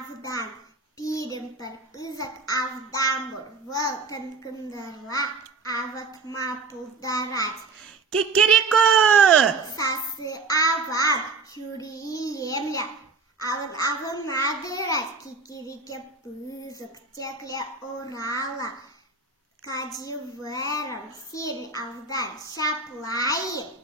авдан, пирем пызык авдамбур, вълтен кындыра, ават мапылдарать. Кикирику! Сасы аван, шури емля, аван надырать, кикирике пызык, текле орала, каджи вером, сирь авдан, шаплаи.